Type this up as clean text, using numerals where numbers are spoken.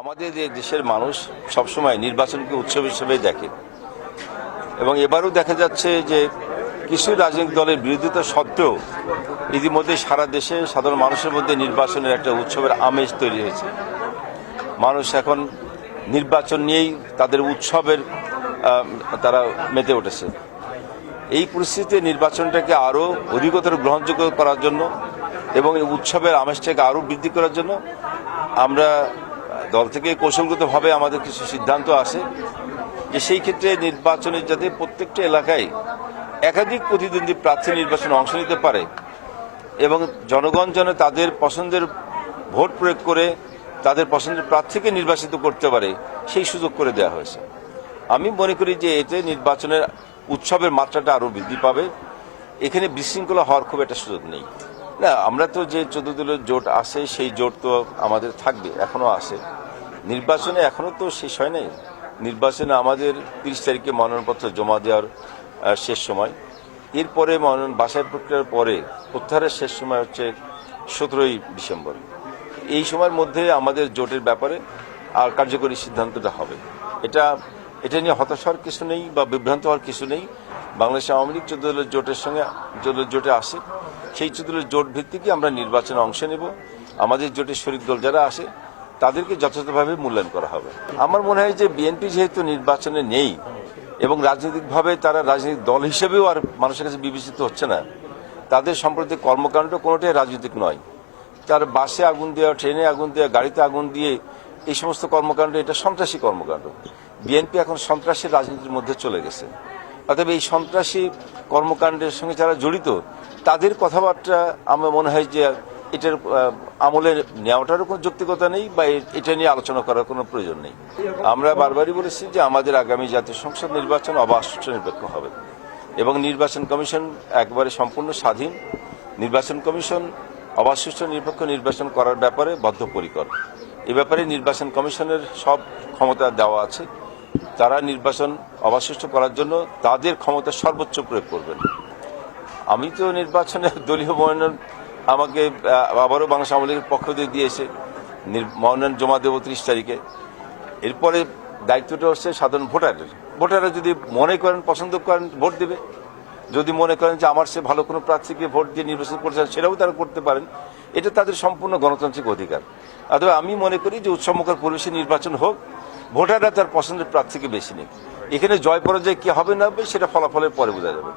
আমাদের দেশের মানুষ সবসময় নির্বাচনকে উৎসব হিসেবে দেখে এবং এবারও দেখা যাচ্ছে যে কিছু রাজনৈতিক দলের বিরোধিতা সত্ত্বেও ইতিমধ্যে সারা দেশে সাধারণ মানুষের মধ্যে নির্বাচনের একটা উৎসবের আমেজ তৈরি হয়েছে। মানুষ এখন নির্বাচন নিয়েই তাদের উৎসবের তারা মেতে উঠেছে। এই পরিস্থিতিতে নির্বাচনটাকে আরও অধিকতর গ্রহণযোগ্য করার জন্য এবং এই উৎসবের আমেজটাকে আরও বৃদ্ধি করার জন্য আমরা দল থেকে কৌশলগতভাবে আমাদের কিছু সিদ্ধান্ত আছে যে সেই ক্ষেত্রে নির্বাচনে যাতে প্রত্যেকটা এলাকায় একাধিক প্রতিদ্বন্দ্বী প্রার্থী নির্বাচনে অংশ নিতে পারে এবং জনগণ যেন তাদের পছন্দের ভোট প্রয়োগ করে তাদের পছন্দের প্রার্থীকে নির্বাচিত করতে পারে সেই সুযোগ করে দেওয়া হয়েছে। আমি মনে করি যে এতে নির্বাচনের উৎসবের মাত্রাটা আরও বৃদ্ধি পাবে। এখানে বিশৃঙ্খলা হওয়ার খুব একটা সুযোগ নেই। না, আমরা তো যে 14 দলের জোট আছে সেই জোট তো আমাদের থাকবে, এখনও আছে। নির্বাচনে এখনও তো শেষ হয় নাই। নির্বাচনে আমাদের 30 তারিখে মনোনয়নপত্র জমা দেওয়ার শেষ সময়। এরপরে মনোনয়ন বাছাই প্রক্রিয়ার পরে প্রত্যাহারের শেষ সময় হচ্ছে 17ই ডিসেম্বর। এই সময়ের মধ্যে আমাদের জোটের ব্যাপারে আর কার্যকরী সিদ্ধান্তটা হবে। এটা নিয়ে হতাশ হওয়ার কিছু নেই বা বিভ্রান্ত হওয়ার কিছু নেই। বাংলাদেশ আওয়ামী লীগ 14 দলের জোটের সঙ্গে জোটে আসে, সেই 14 দলের জোট ভিত্তিকে আমরা নির্বাচনে অংশ নেব। আমাদের জোটের শরিক দল যারা আসে তাদেরকে যথাযথভাবে মূল্যায়ন করা হবে। আমার মনে হয় যে বিএনপি যেহেতু নির্বাচনে নেই এবং রাজনৈতিকভাবে তারা রাজনৈতিক দল হিসেবেও আর মানুষের কাছে বিবেচিত হচ্ছে না, তাদের সাম্প্রতিক কর্মকাণ্ড কোনোটাই রাজনৈতিক নয়। তার বাসে আগুন দেওয়া, ট্রেনে আগুন দেওয়া, গাড়িতে আগুন দিয়ে এই সমস্ত কর্মকাণ্ড এটা সন্ত্রাসী কর্মকাণ্ড। বিএনপি এখন সন্ত্রাসের রাজনীতির মধ্যে চলে গেছে। অতএব এই সন্ত্রাসী কর্মকাণ্ডের সঙ্গে যারা জড়িত তাদের কথাবার্তা আমার মনে হয় যে এটার আমলে নেওয়াটারও কোনো যৌক্তিকতা নেই বা এটা নিয়ে আলোচনা করার কোনো প্রয়োজন নেই। আমরা বারবারই বলেছি যে আমাদের আগামী জাতীয় সংসদ নির্বাচন অবাধ নিরপেক্ষ হবে এবং নির্বাচন কমিশন একবারে সম্পূর্ণ স্বাধীন। নির্বাচন কমিশন অবাধ নিরপেক্ষ নির্বাচন করার ব্যাপারে বদ্ধপরিকর। এ ব্যাপারে নির্বাচন কমিশনের সব ক্ষমতা দেওয়া আছে। তারা নির্বাচন অবাধ করার জন্য তাদের ক্ষমতা সর্বোচ্চ প্রয়োগ করবেন। আমি তো নির্বাচনে দলীয় মনোনয়ন আমাকে আবারও বাংলাদেশ আওয়ামী লীগের পক্ষ দিয়ে দিয়েছে। মনোনয়ন জমা দেব 30 তারিখে। এরপরে দায়িত্বটা হচ্ছে সাধারণ ভোটারের। ভোটাররা যদি মনে করেন, পছন্দ করেন, ভোট দেবে। যদি মনে করেন যে আমার সে ভালো কোনো প্রার্থীকে ভোট দিয়ে নির্বাচন করতে চান, সেটাও তারা করতে পারেন। এটা তাদের সম্পূর্ণ গণতান্ত্রিক অধিকার। অথবা আমি মনে করি যে উৎসবমুখর পরিবেশে নির্বাচন হোক, ভোটাররা তার পছন্দের প্রার্থীকে বেছে নিক। এখানে জয় পরাজয় কি হবে না হবে সেটা ফলাফলের পরে বোঝা যাবে।